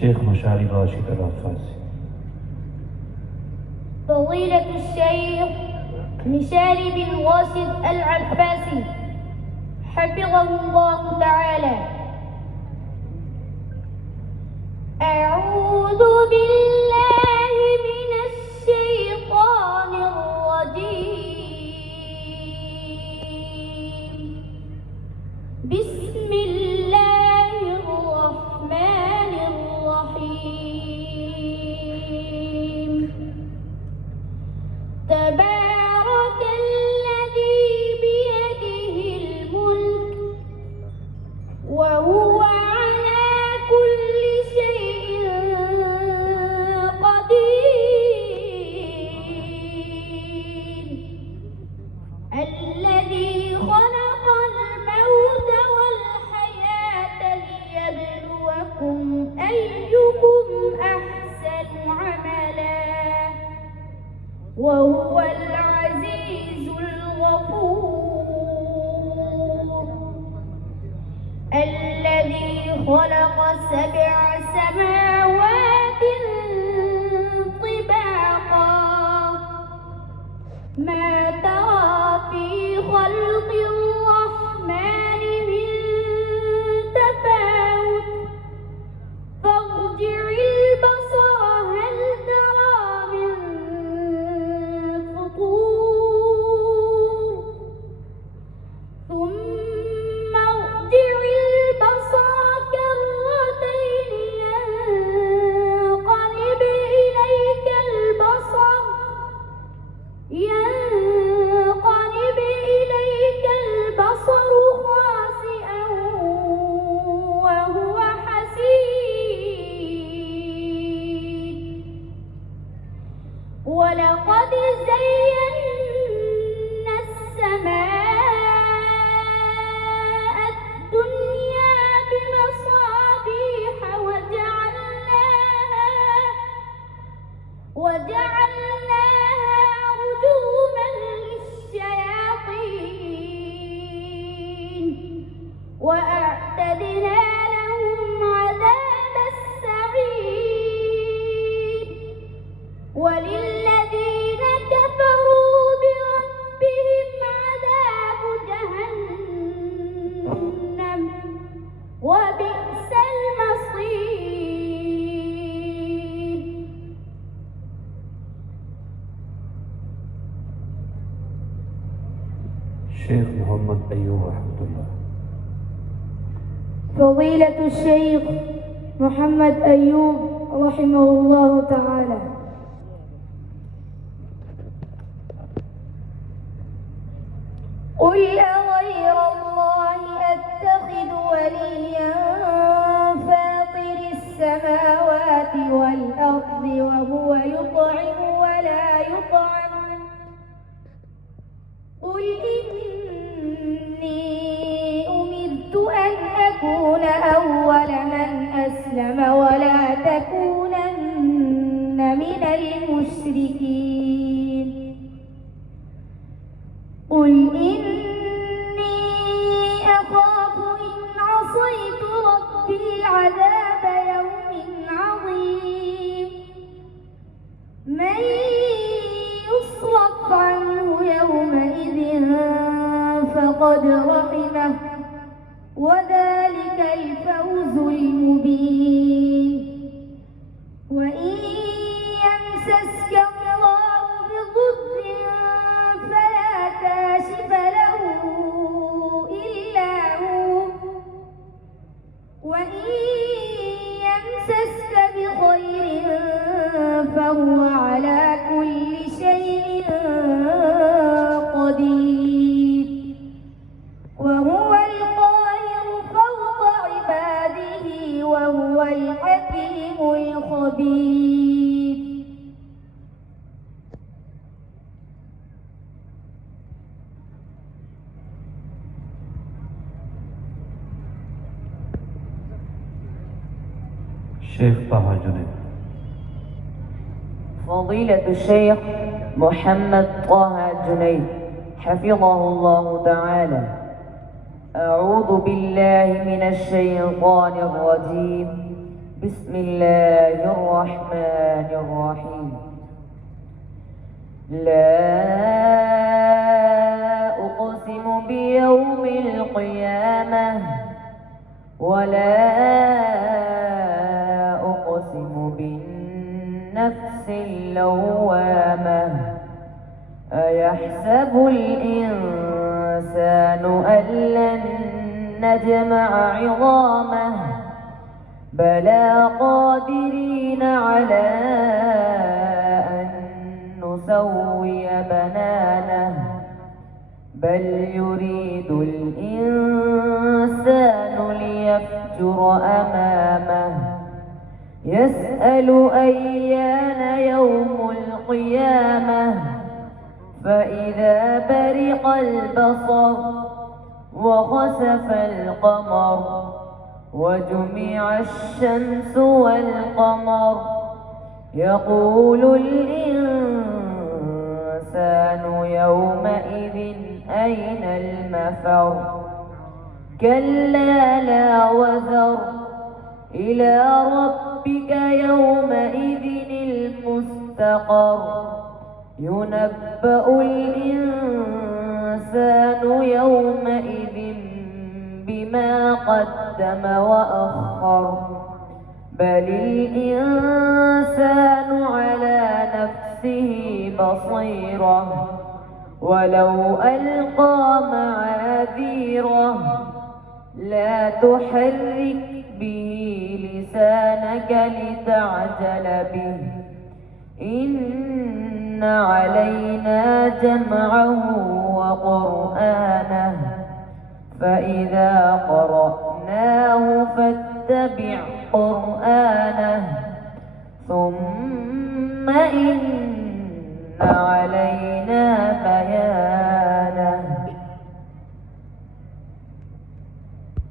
شيخ مشاري راشد العفاسي. فضيلة الشيخ مشاري بن راشد العفاسي حفظه الله تعالى. أعوذ بالله من الشيطان الرجيم. بسم الله الرحمن الرحيم. تبارك الذي بيده الملك وهو على كل شيء قدير. الذي خلق الموت والحياة ليبلوكم أيكم أحسن عملا وهو العزيز الغفور. الذي خلق 7 سماوات طباقا ما ترى في خلق الرحمن من تفاوت فارجع البصر هل ترى من فطور ثم ارجع البصر كرتين ينقلب إليك البصر خاسئا وهو حسير. ولقد زينا السماء الدنيا بمصابيح وجعلناها رجوما للشياطين وأعتدنا لهم عذاب السعير. وللذين كفروا بربهم عذاب جهنم وبئس المصير. شيخ محمد أيوب رحمة الله. فضيلة الشيخ محمد أيوب رحمه الله تعالى. قل أغير الله أتخذ وليا فاطر السماوات والأرض وهو يطعم ولا يطعم. قل إني أمرت أن أكون أول من أسلم ولا تكونن من المشركين. قل إني أخاف إن عصيت ربي عذاب يوم عظيم. من يصرف عنه يومئذ فقد رحمه وذلك الفوز المبين. وإن يمسسك الله بضر فلا كاشف له إلا هو وإن يمسسك بخير فهو على كل شيء قدير. وهو القاهر فوق عباده وهو الحكيم الخبير. شيخ طه جنيد. فضيلة الشيخ محمد طه جنيد حفظه الله تعالى. أعوذ بالله من الشيطان الرجيم. بسم الله الرحمن الرحيم. لا أقسم بيوم القيامة ولا أقسم بالنفس اللوامة. أيحسب الإنسان أن لن نجمع عظامه بلى قادرين على أن نسوي بنانه بل يريد الإنسان ليفجر أمامه يسأل أيان يوم القيامة فإذا برق البصر وخسف القمر وجمع الشمس والقمر يقول الإنسان يومئذ أين المفر. كلا لا وزر إلى ربك يومئذ المستقر. ينبأ الإنسان يومئذ بما قدم وأخر بل الإنسان على نفسه بصيرة ولو ألقى معاذيره. لا تحرك به لسانك لتعجل به إن علينا جمعه وقرآنه فإذا قرأناه فاتبع قرآنه ثم إن علينا